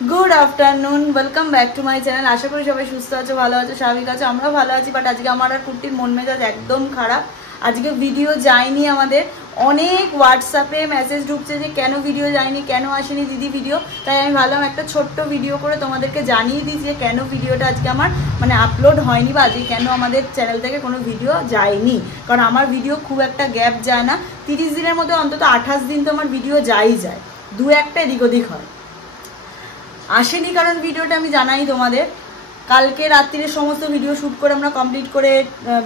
Good afternoon welcome back to my channel. आशा करी सबाई सुस्थ आछो भालो आछो स्वाभाविक आछो आमरा भालो आछि। बाट आजके आमार आर कुर्तिर मन मेजाज एकदम खराब। आजके भिडियो जायनि आमादेर अनेक व्हाट्सएपे मेसेज ढुकছে যে কেন ভিডিও যায়নি কেন আসেনি দিদি ভিডিও। তাই আমি ভাবলাম একটা ছোট্ট ভিডিও করে তোমাদেরকে জানিয়ে দিই যে কেন ভিডিওটা আজকে আমার মানে আপলোড হয়নি বা আজকে কেন আমাদের চ্যানেল থেকে কোনো ভিডিও যায়নি। কারণ আমার ভিডিও খুব একটা গ্যাপ যায় না, 30 দিনের মধ্যে অন্তত 28 দিন তো আমার ভিডিও যাই যায়, দু একটা এদিক ওদিক হয়। আসেনি কারণ ভিডিওটা আমি জানাই তোমাদের কালকে রাত্রিরে সমস্ত ভিডিও শ্যুট করে আমরা কমপ্লিট করে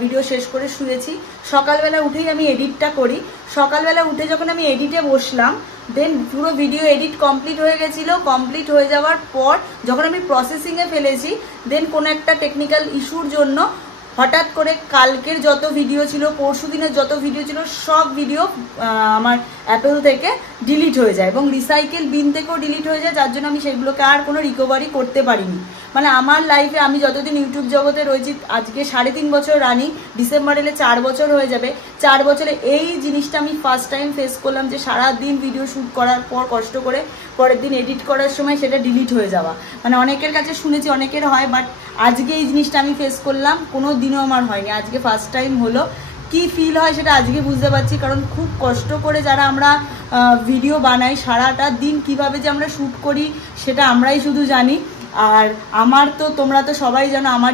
ভিডিও শেষ করে শুয়েছি। সকালবেলা উঠেই আমি এডিটটা করি। সকালবেলা উঠে যখন আমি এডিটে বসলাম দেন পুরো ভিডিও এডিট কমপ্লিট হয়ে গেছিলো। কমপ্লিট হয়ে যাওয়ার পর যখন আমি প্রসেসিংয়ে ফেলেছি দেন কোনো একটা টেকনিক্যাল ইস্যুর জন্য হঠাৎ করে কালকের যত ভিডিও ছিল পরশু দিনের যত ভিডিও ছিল সব ভিডিও আমার অ্যাপেল থেকে ডিলিট হয়ে যায় এবং রিসাইকেল বিন থেকেও ডিলিট হয়ে যায়, যার জন্য আমি সেগুলোকে আর কোনো রিকভারি করতে পারিনি। মানে আমার লাইফে আমি যতদিন ইউটিউব জগতে রয়েছি আজকে 3.5 বছর রানিং, ডিসেম্বর এলে 4 বছর হয়ে যাবে। 4 বছরে এই জিনিসটা আমি ফার্স্ট টাইম ফেস করলাম যে সারাদিন ভিডিও শ্যুট করার পর কষ্ট করে পরের দিন এডিট করার সময় সেটা ডিলিট হয়ে যাওয়া। মানে অনেকের কাছে শুনেছি অনেকের হয়, বাট আজকে এই জিনিসটা আমি ফেস করলাম, কোনো দিনও আমার হয়নি, আজকে ফার্স্ট টাইম হলো। কি ফিল হয় সেটা আজকে বুঝতে পারছি, কারণ খুব কষ্ট করে যারা আমরা ভিডিও বানাই সারাটা দিন কিভাবে যে আমরা শ্যুট করি সেটা আমরাই শুধু জানি। আর আমার তো তোমরা তো সবাই জানো আমার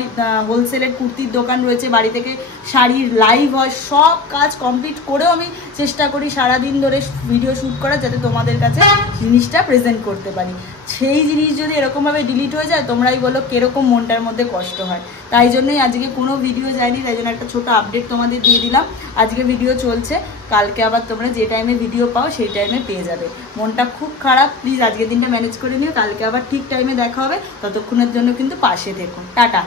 হোলসেলের কুর্তির দোকান রয়েছে, বাড়ি থেকে শাড়ির লাইভ হয়, সব কাজ কমপ্লিট করেও আমি চেষ্টা করি সারাদিন ধরে ভিডিও শ্যুট করা যাতে তোমাদের কাছে জিনিসটা প্রেজেন্ট করতে পারি। সেই জিনিস যদি এরকমভাবে ডিলিট হয়ে যায় তোমরাই বলো কীরকম মনটার মধ্যে কষ্ট হয়। তাই জন্যই আজকে কোনো ভিডিও যায়নি, তাই জন্য একটা ছোটো আপডেট তোমাদের দিয়ে দিলাম। আজকে ভিডিও চলছে, কালকে আবার তোমরা যে টাইমে ভিডিও পাও সেই টাইমে পেয়ে যাবে। মনটা খুব খারাপ, প্লিজ আজকের দিনটা ম্যানেজ করে নিও, কালকে আবার ঠিক টাইমে দেখা হবে। ততক্ষণের জন্য কিন্তু পাশে থেকো। টাটা।